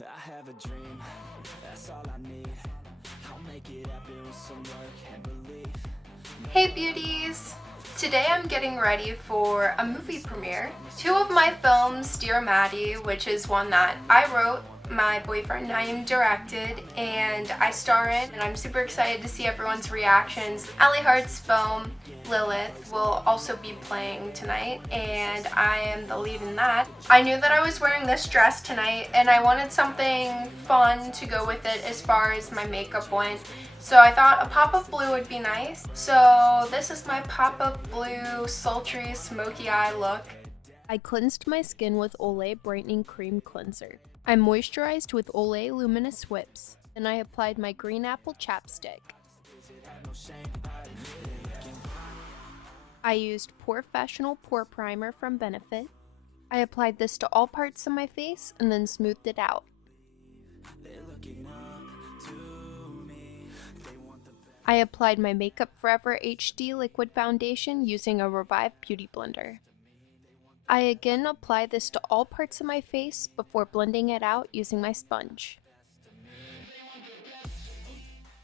I have a dream, that's all I need. I'll make it happen with some work and belief. Hey beauties! Today I'm getting ready for a movie premiere. Two of my films, Dear Maddie, which is one that I wrote, my boyfriend and I directed, and I star in, and I'm super excited to see everyone's reactions. Ali Hart's film, Lilith, will also be playing tonight, and I am the lead in that. I knew that I was wearing this dress tonight, and I wanted something fun to go with it as far as my makeup went. So I thought a pop of blue would be nice. So this is my pop of blue, sultry, smoky eye look. I cleansed my skin with Olay Brightening Cream Cleanser. I moisturized with Olay Luminous Whips. Then I applied my green apple chapstick. I used POREfessional Pore Primer from Benefit. I applied this to all parts of my face and then smoothed it out. I applied my Makeup Forever HD Liquid Foundation using a Revive Beauty Blender. I again apply this to all parts of my face before blending it out using my sponge.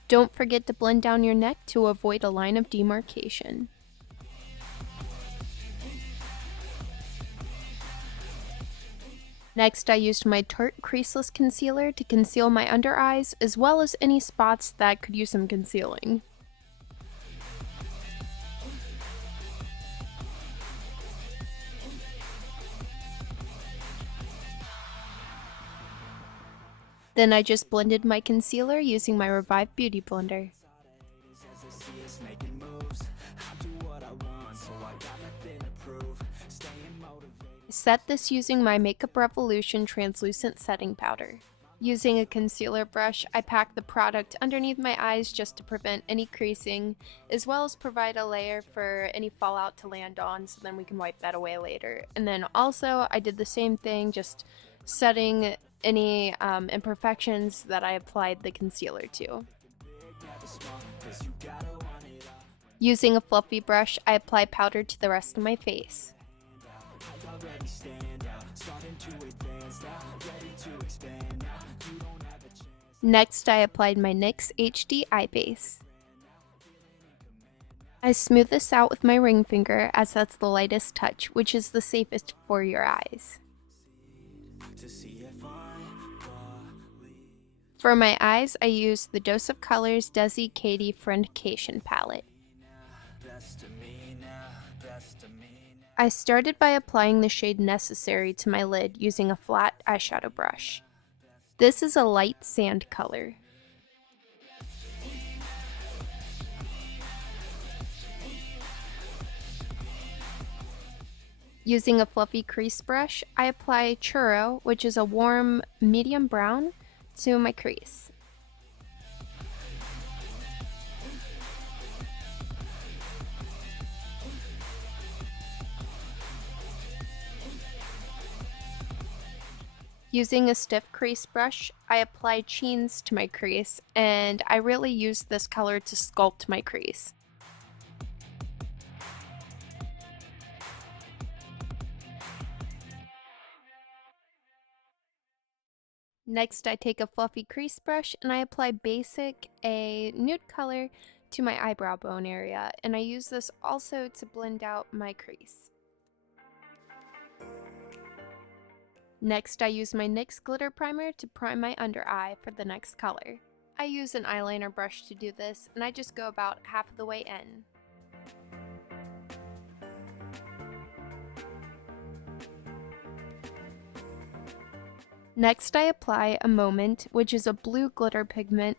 Don't forget to blend down your neck to avoid a line of demarcation. Next, I used my Tarte Creaseless Concealer to conceal my under eyes, as well as any spots that could use some concealing. Then I just blended my concealer using my Revive Beauty Blender. Set this using my Makeup Revolution Translucent Setting Powder. Using a concealer brush, I pack the product underneath my eyes just to prevent any creasing, as well as provide a layer for any fallout to land on, so then we can wipe that away later. And then also, I did the same thing, just setting any imperfections that I applied the concealer to. Using a fluffy brush, I apply powder to the rest of my face. Next, I applied my NYX HD Eye Base. I smooth this out with my ring finger as that's the lightest touch, which is the safest for your eyes. For my eyes, I used the Dose of Colors Desi Katie Friendcation palette. I started by applying the shade Necessary to my lid using a flat eyeshadow brush. This is a light sand color. Using a fluffy crease brush, I apply Churro, which is a warm medium brown, to my crease. Using a stiff crease brush, I apply Cheens to my crease, and I really use this color to sculpt my crease. Next, I take a fluffy crease brush and I apply Basic, a nude color, to my eyebrow bone area, and I use this also to blend out my crease. Next, I use my NYX Glitter Primer to prime my under eye for the next color. I use an eyeliner brush to do this, and I just go about half of the way in. Next, I apply a Moment, which is a blue glitter pigment,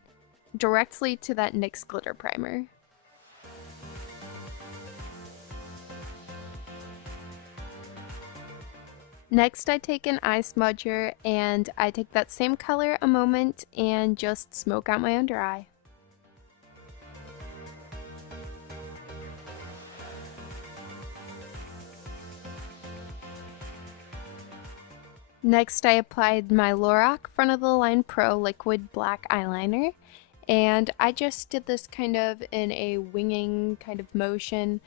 directly to that NYX Glitter Primer. Next, I take an eye smudger and I take that same color, a Moment, and just smoke out my under eye. Next, I applied my Lorac Front of the Line Pro Liquid Black Eyeliner, and I just did this kind of in a winging kind of motion,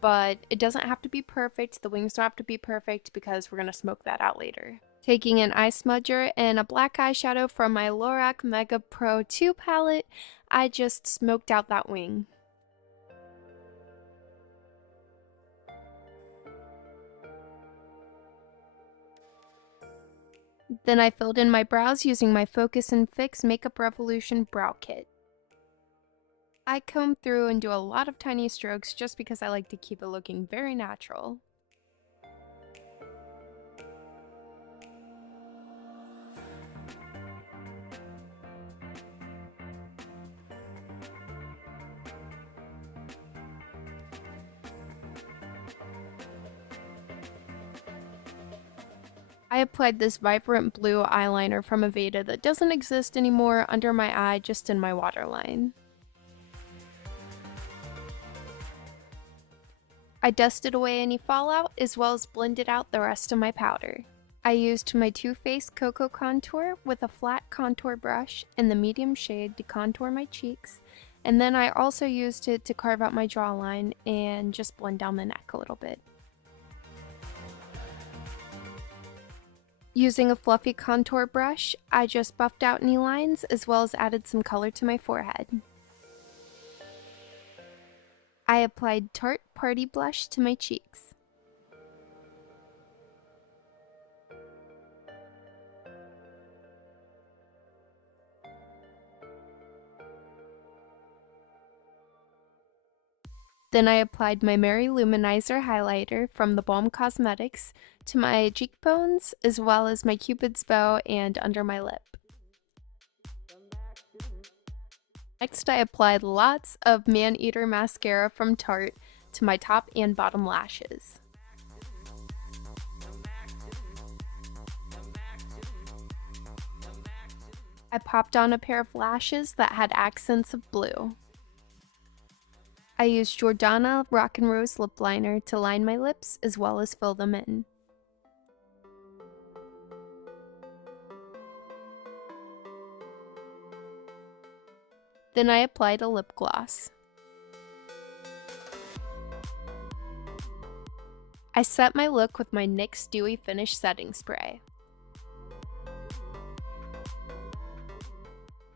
but it doesn't have to be perfect. The wings don't have to be perfect because we're going to smoke that out later. Taking an eye smudger and a black eyeshadow from my Lorac Mega Pro 2 palette, I just smoked out that wing. Then I filled in my brows using my Focus and Fix Makeup Revolution Brow Kit. I comb through and do a lot of tiny strokes just because I like to keep it looking very natural. I applied this vibrant blue eyeliner from Aveda that doesn't exist anymore under my eye, just in my waterline. I dusted away any fallout as well as blended out the rest of my powder. I used my Too Faced Cocoa Contour with a flat contour brush in the medium shade to contour my cheeks, and then I also used it to carve out my jawline and just blend down the neck a little bit. Using a fluffy contour brush, I just buffed out any lines as well as added some color to my forehead. I applied Tarte Party Blush to my cheeks. Then I applied my Mary Luminizer highlighter from the Balm Cosmetics to my cheekbones as well as my Cupid's bow and under my lip. Next I applied lots of Man-Eater mascara from Tarte to my top and bottom lashes. I popped on a pair of lashes that had accents of blue. I used Jordana Rock and Rose lip liner to line my lips as well as fill them in. Then I applied a lip gloss. I set my look with my NYX Dewy Finish Setting Spray.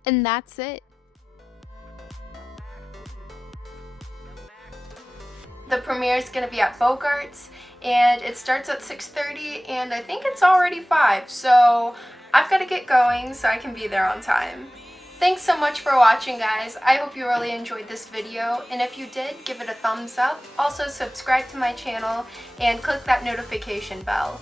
And that's it. The premiere is going to be at Bogart's, and it starts at 6:30, and I think it's already 5, so I've got to get going so I can be there on time. Thanks so much for watching, guys. I hope you really enjoyed this video, and if you did, give it a thumbs up. Also, subscribe to my channel and click that notification bell.